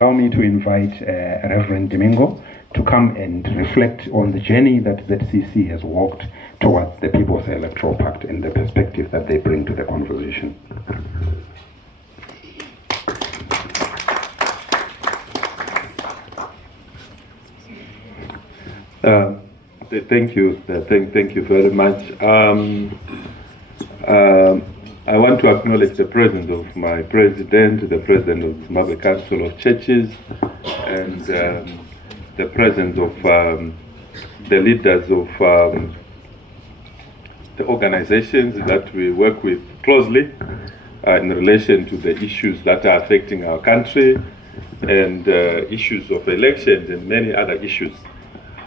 Allow me to invite Reverend Dimingo to come and reflect on the journey that ZCC has walked towards the People's Electoral Pact and the perspective that they bring to the conversation. Thank you. Thank you very much. I want to acknowledge the presence of my president, the president of the Zimbabwe Council of Churches, and the presence of the leaders of the organizations that we work with closely in relation to the issues that are affecting our country and issues of elections and many other issues.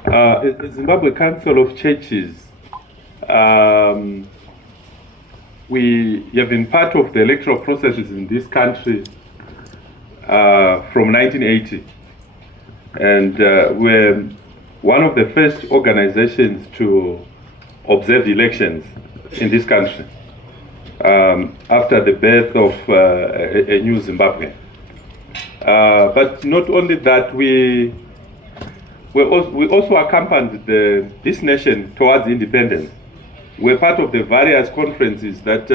The Zimbabwe Council of Churches, we have been part of the electoral processes in this country from 1980, and we're one of the first organizations to observe elections in this country after the birth of a new Zimbabwe. But not only that, we also accompanied this nation towards independence. We're part of the various conferences that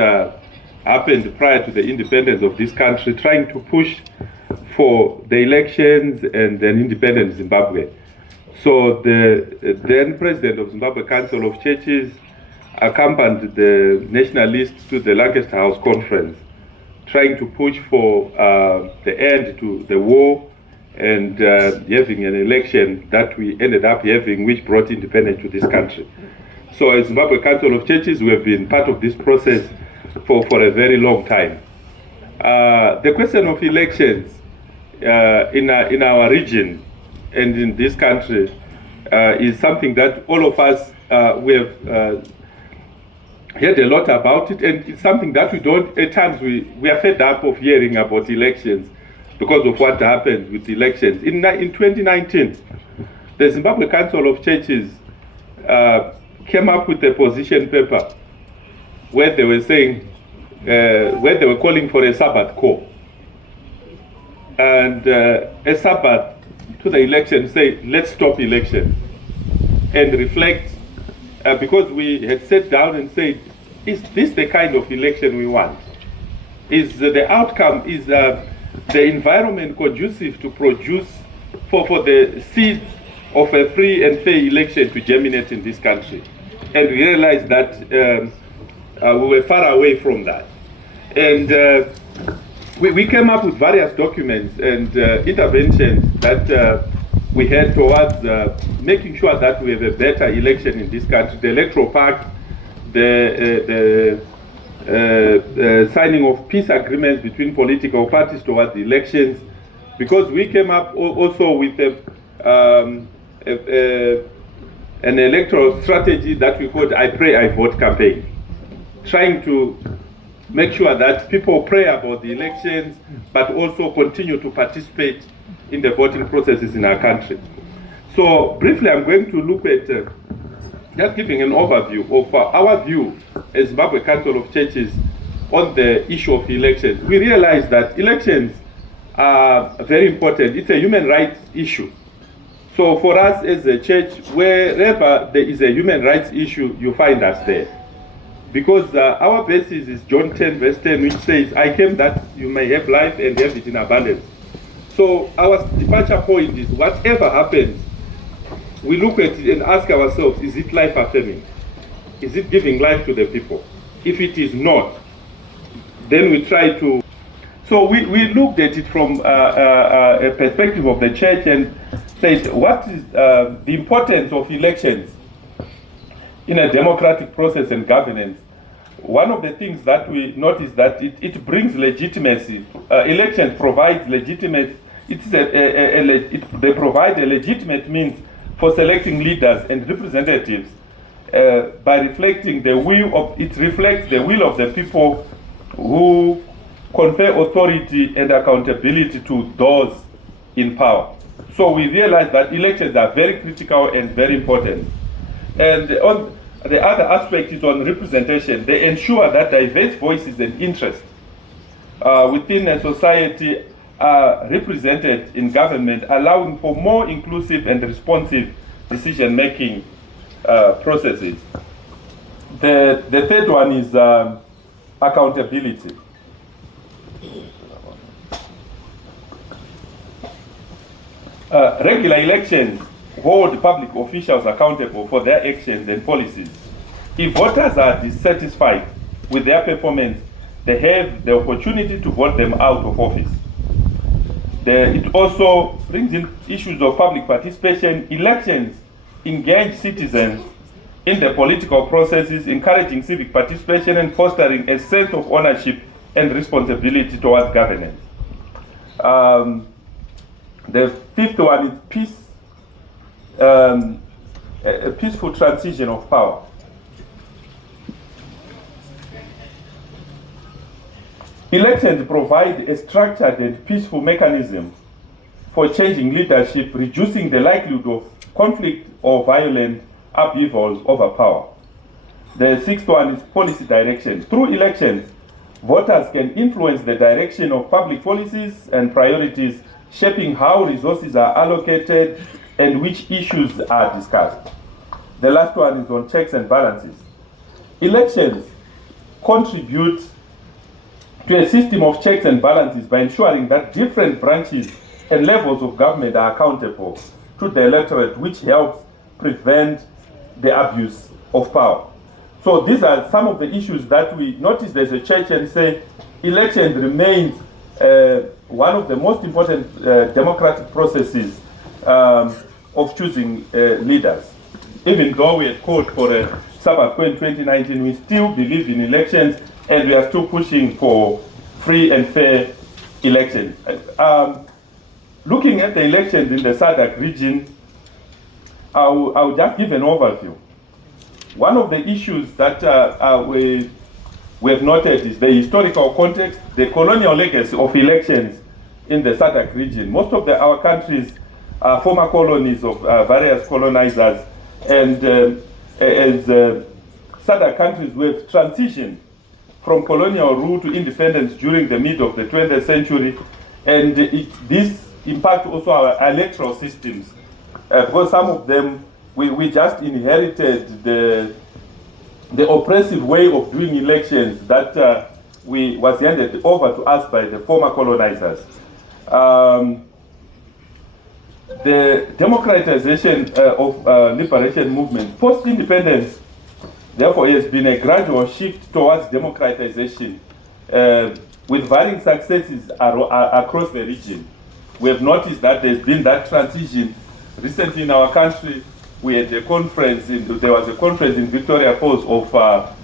happened prior to the independence of this country, trying to push for the elections and an independent Zimbabwe. So the then president of Zimbabwe Council of Churches accompanied the nationalists to the Lancaster House Conference, trying to push for the end to the war and having an election that we ended up having, which brought independence to this country. So as Zimbabwe Council of Churches, we have been part of this process for a very long time. The question of elections in our region and in this country is something that all of us we have heard a lot about it, and it's something that we don't, at times we are fed up of hearing about elections because of what happened with elections. In 2019, the Zimbabwe Council of Churches came up with a position paper where they were saying, where they were calling for a Sabbath call. And a Sabbath to the election, say, let's stop election and reflect, because we had sat down and said, is this the kind of election we want? Is the outcome, is the environment conducive to produce for the seeds of a free and fair election to germinate in this country? And we realized that we were far away from that. And we came up with various documents and interventions that we had towards making sure that we have a better election in this country. The Electoral Pact, the signing of peace agreements between political parties towards the elections, because we came up also with an electoral strategy that we called I Pray, I Vote campaign, trying to make sure that people pray about the elections, but also continue to participate in the voting processes in our country. So briefly, I'm going to look at just giving an overview of our view as Zimbabwe Council of Churches on the issue of elections. We realize that elections are very important. It's a human rights issue. So for us as a church, wherever there is a human rights issue, you find us there. Because our basis is John 10 verse 10, which says, I came that you may have life and have it in abundance. So our departure point is whatever happens, we look at it and ask ourselves, is it life affirming? Is it giving life to the people? If it is not, then we try to. So we looked at it from a perspective of the church and said, what is the importance of elections in a democratic process and governance? One of the things that we noticed that it brings legitimacy. Elections provide legitimacy. They provide a legitimate means for selecting leaders and representatives by reflecting the will of. It reflects the will of the people who confer authority and accountability to those in power. So we realize that elections are very critical and very important. And on the other aspect is on representation. They ensure that diverse voices and interests within a society are represented in government, allowing for more inclusive and responsive decision-making processes. The third one is accountability. Regular elections hold public officials accountable for their actions and policies. If voters are dissatisfied with their performance, they have the opportunity to vote them out of office. It also brings in issues of public participation. Elections engage citizens in the political processes, encouraging civic participation and fostering a sense of ownership and responsibility towards governance. The fifth one is peace, a peaceful transition of power. Elections provide a structured and peaceful mechanism for changing leadership, reducing the likelihood of conflict or violent upheavals over power. The sixth one is policy direction. Through elections, voters can influence the direction of public policies and priorities, shaping how resources are allocated and which issues are discussed. The last one is on checks and balances. Elections contribute to a system of checks and balances by ensuring that different branches and levels of government are accountable to the electorate, which helps prevent the abuse of power. So these are some of the issues that we noticed as a church and say elections remains one of the most important democratic processes of choosing leaders. Even though we had called for a Sadc in 2019, we still believe in elections and we are still pushing for free and fair elections. Looking at the elections in the Sadc region, I'll just give an overview. One of the issues that we have noted is the historical context, the colonial legacy of elections in the Sadc region. Most of our countries are former colonies of various colonizers, and as Sadc countries, we have transitioned from colonial rule to independence during the mid of the 20th century, and this impacts also our electoral systems, because some of them we just inherited the oppressive way of doing elections that was handed over to us by the former colonizers. The democratization of liberation movement post-independence, therefore, has been a gradual shift towards democratization with varying successes across the region. We have noticed that there's been that transition. Recently in our country, we had a conference, there was a conference in Victoria Falls of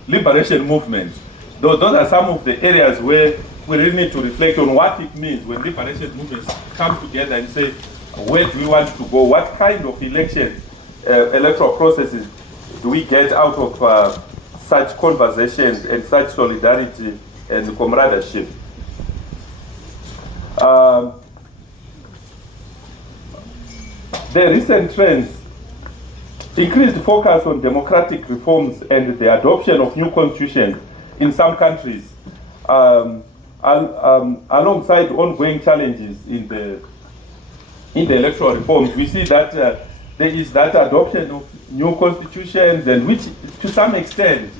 liberation movement. Those are some of the areas where we really need to reflect on what it means when liberation movements come together and say, where do we want to go? What kind of electoral processes do we get out of such conversations and such solidarity and comradeship? The recent trends, increased focus on democratic reforms and the adoption of new constitutions in some countries, alongside ongoing challenges in the electoral reforms, we see that there is that adoption of new constitutions, and which to some extent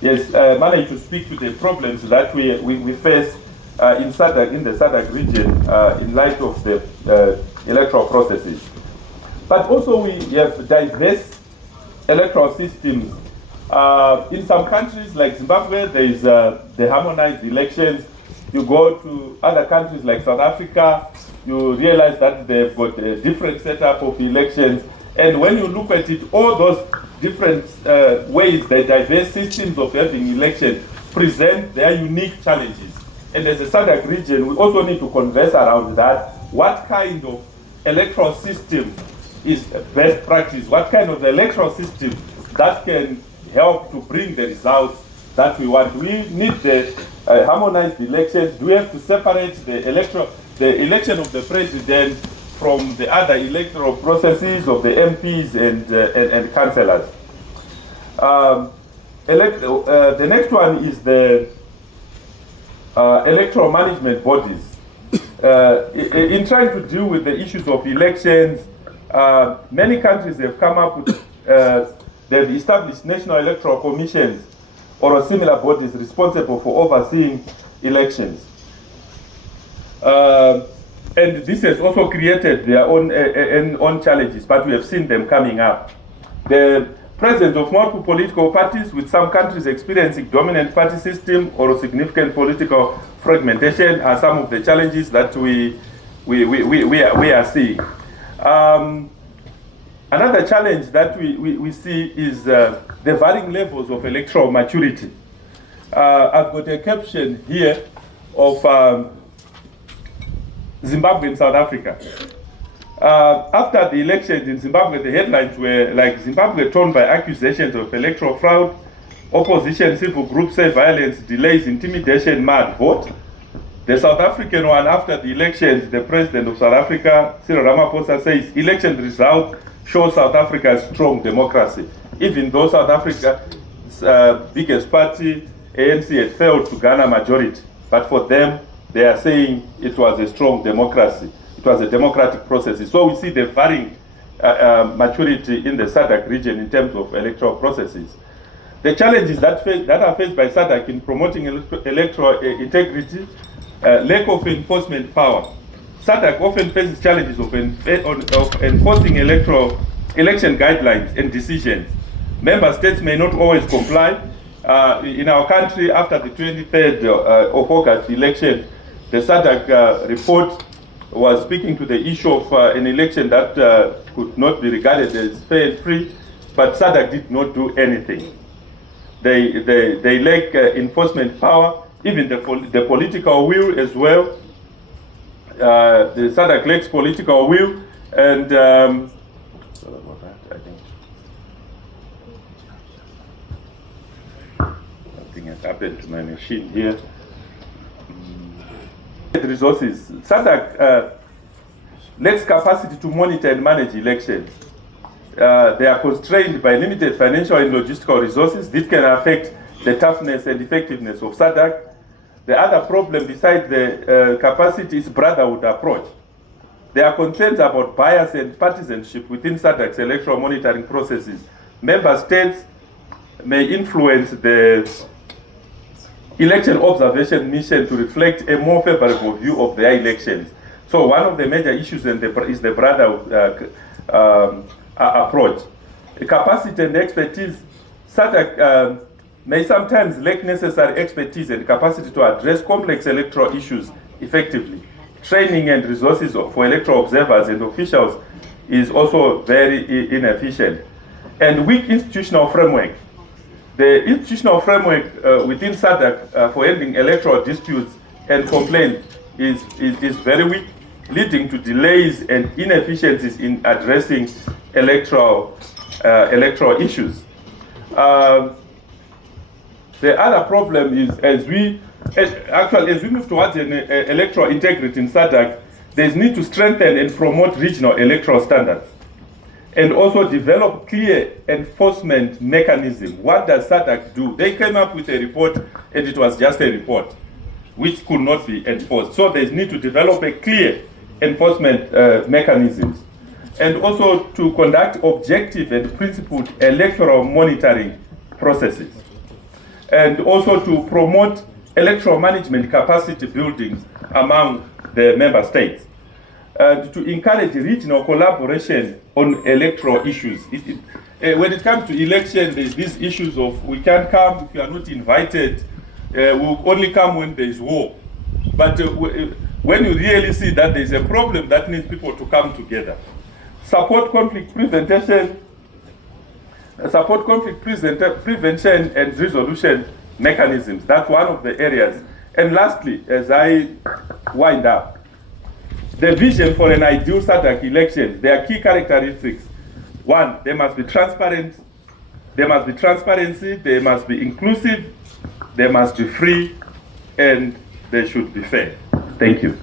has managed to speak to the problems that we face in the Sadc region in light of the electoral processes. But also we have diverse electoral systems. In some countries like Zimbabwe, there is the harmonized elections. You go to other countries like South Africa, you realize that they've got a different setup of elections. And when you look at it, all those different ways, the diverse systems of having elections present their unique challenges. And as a Sadc region, we also need to converse around that. What kind of electoral system is best practice? What kind of electoral system that can help to bring the results that we want? We need the harmonized elections. Do we have to separate the election of the president from the other electoral processes of the MPs and councillors? The next one is the electoral management bodies. in trying to deal with the issues of elections, many countries have come up with, they've established national electoral commissions or similar bodies responsible for overseeing elections. And this has also created their own challenges, but we have seen them coming up. The presence of multiple political parties, with some countries experiencing dominant party system or significant political fragmentation, are some of the challenges that we are seeing. Another challenge that we see is the varying levels of electoral maturity. I've got a caption here of Zimbabwe and South Africa. After the elections in Zimbabwe, the headlines were like Zimbabwe torn by accusations of electoral fraud, opposition civil groups say violence, delays, intimidation, mad vote. The South African one, after the elections, the president of South Africa, Cyril Ramaphosa, says election results show South Africa's strong democracy. Even though South Africa's biggest party, ANC, had failed to garner majority, but for them, they are saying it was a strong democracy. It was a democratic process. So we see the varying maturity in the Sadc region in terms of electoral processes. The challenges that are faced by Sadc in promoting electoral integrity, lack of enforcement power. Sadc often faces challenges of enforcing election guidelines and decisions. Member states may not always comply. In our country, after the 23rd of August election, the Sadc report was speaking to the issue of an election that could not be regarded as fair and free, but Sadc did not do anything. They lack enforcement power, even the political will as well. The Sadc lacks political will, and sorry about that, I think something has happened to my machine here. Resources. Sadc lacks capacity to monitor and manage elections. They are constrained by limited financial and logistical resources. This can affect the toughness and effectiveness of Sadc. The other problem besides the capacity is brotherhood approach. There are concerns about bias and partisanship within Sadc's electoral monitoring processes. Member states may influence the election observation mission to reflect a more favorable view of their elections. So one of the major issues is the brotherhood approach. Capacity and expertise. Sadc may sometimes lack necessary expertise and capacity to address complex electoral issues effectively. Training and resources for electoral observers and officials is also very inefficient. And weak institutional framework. The institutional framework within Sadc for ending electoral disputes and complaints is very weak, leading to delays and inefficiencies in addressing electoral issues. The other problem is as we move towards an electoral integrity in Sadc, there's need to strengthen and promote regional electoral standards, and also develop clear enforcement mechanism. What does Sadc do? They came up with a report, and it was just a report, which could not be enforced. So there's need to develop a clear enforcement mechanisms, and also to conduct objective and principled electoral monitoring processes, and also to promote electoral management capacity building among the member states, and to encourage regional collaboration on electoral issues. When it comes to election, there's these issues of we can't come if you are not invited, we'll only come when there's war. But when you really see that there's a problem that needs people to come together. Support conflict prevention and resolution mechanisms. That's one of the areas. And lastly, as I wind up, the vision for an ideal Sadc election, there are key characteristics. One, they must be transparent, there must be transparency, they must be inclusive, they must be free, and they should be fair. Thank you.